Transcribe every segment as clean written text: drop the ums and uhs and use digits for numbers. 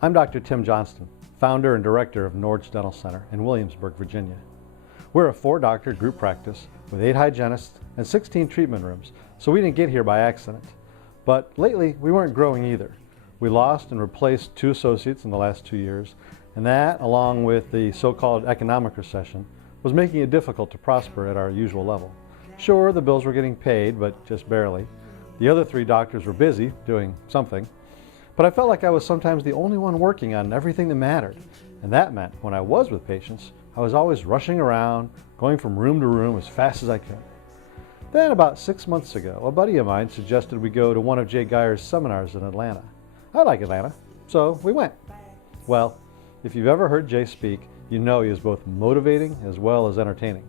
I'm Dr. Tim Johnston, founder and director of Norge Dental Center in Williamsburg, Virginia. We're a 4-doctor group practice with 8 hygienists and 16 treatment rooms, so we didn't get here by accident. But lately, we weren't growing either. We lost and replaced 2 associates in the last 2 years, and that, along with the so-called economic recession, was making it difficult to prosper at our usual level. Sure, the bills were getting paid, but just barely. The other 3 doctors were busy doing something. But I felt like I was sometimes the only one working on everything that mattered. And that meant when I was with patients, I was always rushing around, going from room to room as fast as I could. Then about 6 months ago, a buddy of mine suggested we go to one of Jay Geyer's seminars in Atlanta. I like Atlanta, so we went. Well, if you've ever heard Jay speak, you know he is both motivating as well as entertaining.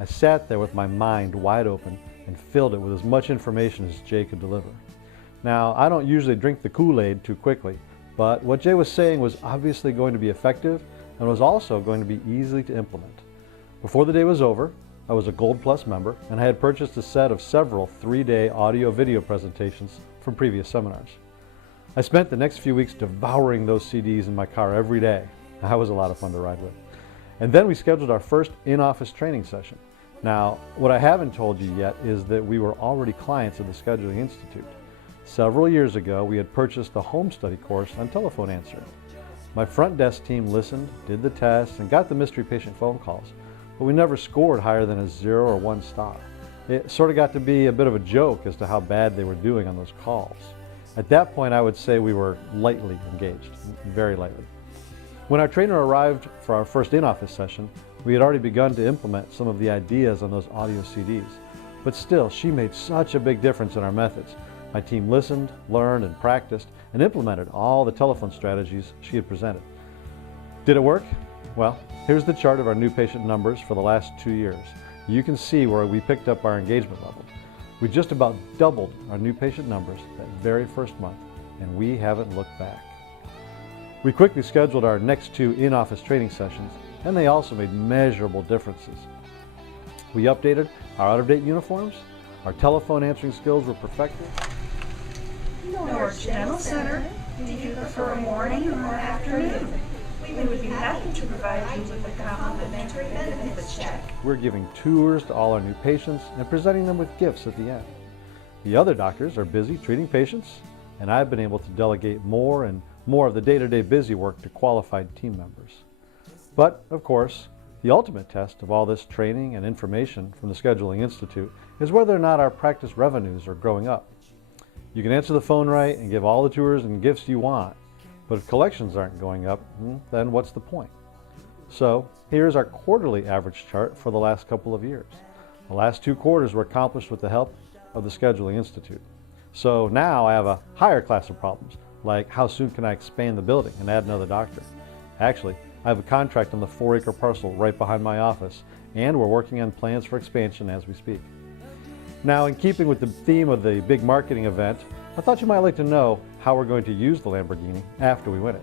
I sat there with my mind wide open and filled it with as much information as Jay could deliver. Now, I don't usually drink the Kool-Aid too quickly, but what Jay was saying was obviously going to be effective and was also going to be easy to implement. Before the day was over, I was a Gold Plus member and I had purchased a set of several 3-day audio-video presentations from previous seminars. I spent the next few weeks devouring those CDs in my car every day. That was a lot of fun to ride with. And then we scheduled our first in-office training session. Now, what I haven't told you yet is that we were already clients of the Scheduling Institute. Several years ago, we had purchased a home study course on telephone answering. My front desk team listened, did the tests, and got the mystery patient phone calls, but we never scored higher than a 0 or 1 star. It sort of got to be a bit of a joke as to how bad they were doing on those calls. At that point, I would say we were lightly engaged, very lightly. When our trainer arrived for our first in-office session, we had already begun to implement some of the ideas on those audio CDs. But still, she made such a big difference in our methods. My team listened, learned, and practiced, and implemented all the telephone strategies she had presented. Did it work? Well, here's the chart of our new patient numbers for the last 2 years. You can see where we picked up our engagement level. We just about doubled our new patient numbers that very first month, and we haven't looked back. We quickly scheduled our next 2 in-office training sessions, and they also made measurable differences. We updated our out-of-date uniforms, our telephone answering skills were perfected. Norge Dental Center, do you prefer a morning or afternoon? We would be happy to provide you with a complimentary benefits check. We're giving tours to all our new patients and presenting them with gifts at the end. The other doctors are busy treating patients, and I've been able to delegate more and more of the day-to-day busy work to qualified team members. But, of course, the ultimate test of all this training and information from the Scheduling Institute is whether or not our practice revenues are growing up. You can answer the phone right and give all the tours and gifts you want, but if collections aren't going up, then what's the point? So here's our quarterly average chart for the last couple of years. The last 2 quarters were accomplished with the help of the Scheduling Institute. So now I have a higher class of problems, like how soon can I expand the building and add another doctor? Actually, I have a contract on the 4-acre parcel right behind my office, and we're working on plans for expansion as we speak. Now, in keeping with the theme of the big marketing event, I thought you might like to know how we're going to use the Lamborghini after we win it.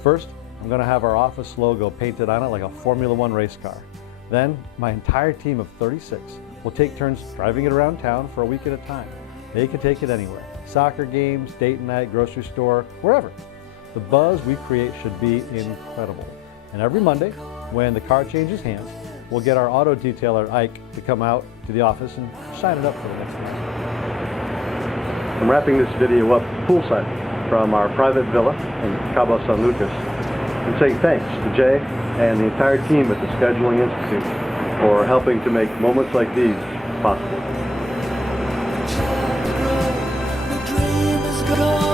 First, I'm going to have our office logo painted on it like a Formula One race car. Then, my entire team of 36 will take turns driving it around town for a week at a time. They can take it anywhere. Soccer games, date night, grocery store, wherever. The buzz we create should be incredible. And every Monday, when the car changes hands, we'll get our auto detailer, Ike, to come out to the office and shine it up for the next time. I'm wrapping this video up poolside from our private villa in Cabo San Lucas and saying thanks to Jay and the entire team at the Scheduling Institute for helping to make moments like these possible. The dream is gone.